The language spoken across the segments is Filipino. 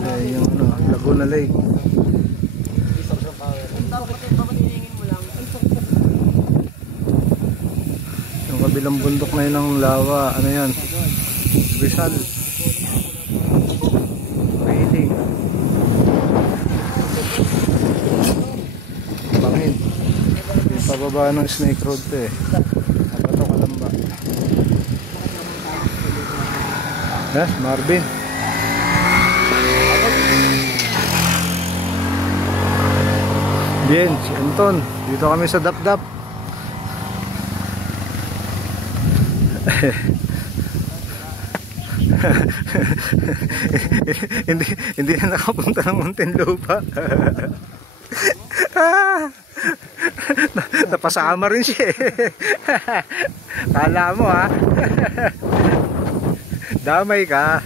Ay, yung ano, Laguna Lake. Yung kabilang bundok na yun ng lawa. Ano yan? Rizal. Railing. Bangin. Yung pababa ng Snake Road to eh. Abato Kalamba. Yes, Marvin. Bien, si Anton. Dito kami sa Dap-Dap. hindi na nakapunta ng Muntinlupa. Napasama rin siya. Kala mo ha. Damay ka.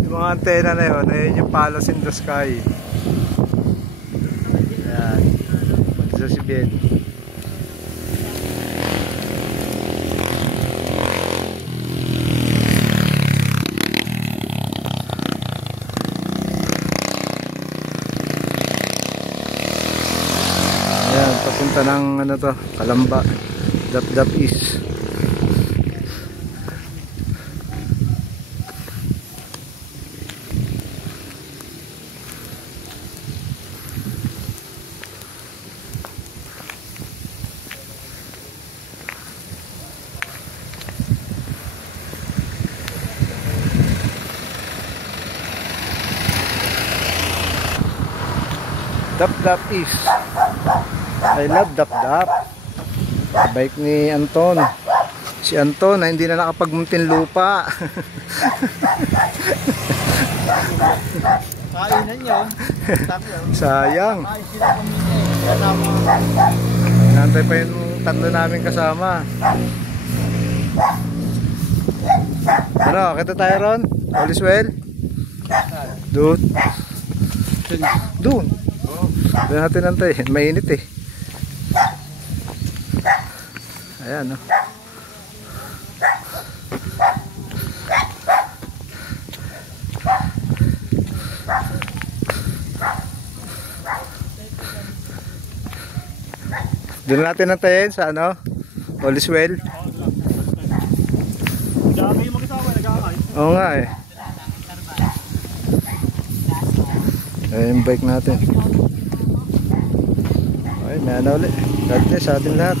Yung mga antena na yun, ayun yung Palace in the Sky. Ayan, mag-isa si Ben. Ayan, papunta ng ano to, Kalamba, Dap-Dap East. Dap-Dap East. I love Dap-Dap. Bike ni Anton. Si Anton na hindi na nakapag-Muntinlupa. Kainan yun. Sayang. Nantay pa yung tatlo namin kasama. Ano, kita tayo ron? All is well? Doon. Doon. Doon natin nantay. Mainit eh. Ayan, no? Doon natin nantayin sa ano? All is well. Dami yung mag-isawa, nag-aakay. Oo nga eh. Ayan yung bike natin. Okay, may ano ulit. God bless sa ating lahat.